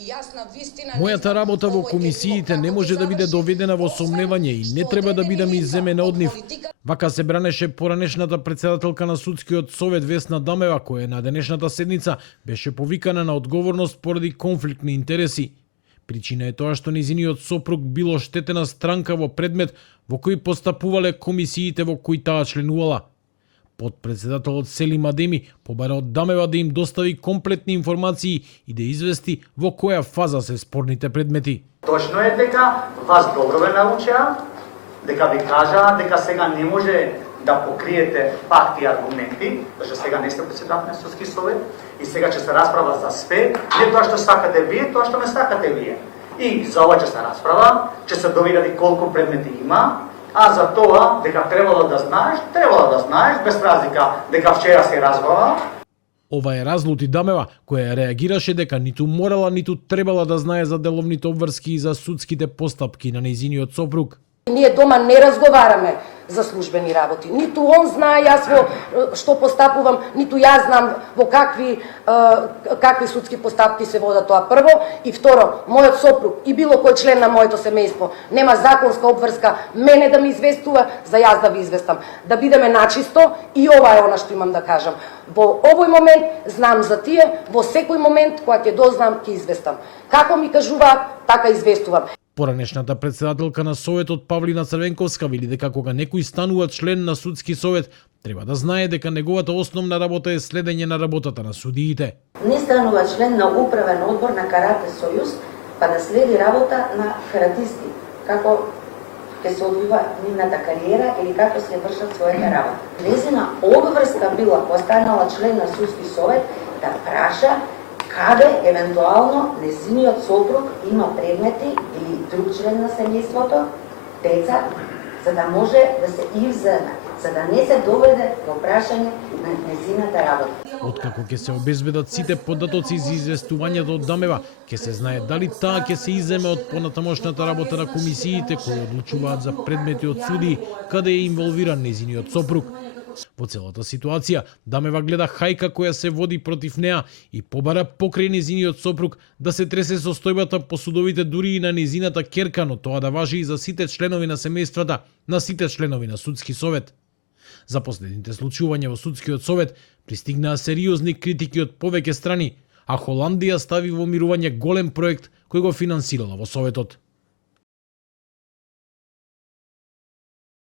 Мојата работа во комисиите не може да биде доведена во сомневање и не треба да биде ми изземена од нив. Вака се бранеше поранешната председателка на судскиот совет Весна Дамева, која на денешната седница беше повикана на одговорност поради конфликтни интереси. Причина е тоа што низиниот сопруг бил оштетена странка во предмет во кој постапувале комисиите во кои таа членувала. Подпредседателот Селим Адеми побара од Дамева да им достави комплетни информации и да извести во која фаза се спорните предмети. Точно е дека вас добро ве научаа, дека ви кажаа дека сега не може да покриете факти и аргументи, зашто сега не сте председател на судски совет и сега ќе се расправа за све, не тоа што сакате вие, тоа што не сакате вие. И за ова ќе се расправа, ќе се доведе колку предмети има. А за тоа, дека требало да знаеш, без разлика дека вчера се разбрала. Ова е разлути Дамева, која реагираше дека ниту морала, ниту требала да знае за деловните обврски и за судските постапки на нејзиниот сопруг. Ние дома не разговараме за службени работи. Ниту он знае јас во што постапувам, ниту јас знам во какви судски постапки се водат, тоа прво. И второ, мојот сопруг и било кој член на моето семејство нема законска обврска мене да ми известува, за јас да ви известам. Да бидеме начисто и ова е она што имам да кажам. Во овој момент знам за тие, во секој момент кога ќе дознам ќе известам. Како ми кажуваат, така известувам. Поранешната председателка на Советот Павлина Црвенковска вели дека кога некој станува член на судски совет, треба да знае дека неговата основна работа е следење на работата на судиите. Не станува член на управен одбор на Карате Сојуз, па да следи работа на каратисти, како ќе се одвива нивната кариера или како се вршат својата работа. Незина обврска била кога станала член на судски совет да праша каде евентуално незиниот сопруг има предмети или друг член на семејството, деца, за да може да се извземе, за да не се доведе во прашање на незината работа. Откако ќе се обезбедат сите податоци за известувањето од Дамева, ќе се знае дали таа ќе се иземе од понатамошната работа на комисиите кои одлучуваат за предмети од суди каде е инволвиран незиниот сопруг. Во целата ситуација, Дамева гледа хајка која се води против неа и побара покрај незиниот сопруг да се тресе состојбата по судовите дури и на незината ќерка, но тоа да важи и за сите членови на семејствата, на сите членови на судски совет. За последните случувања во судскиот совет пристигнаа сериозни критики од повеќе страни, а Холандија стави во мирување голем проект кој го финансирала во советот.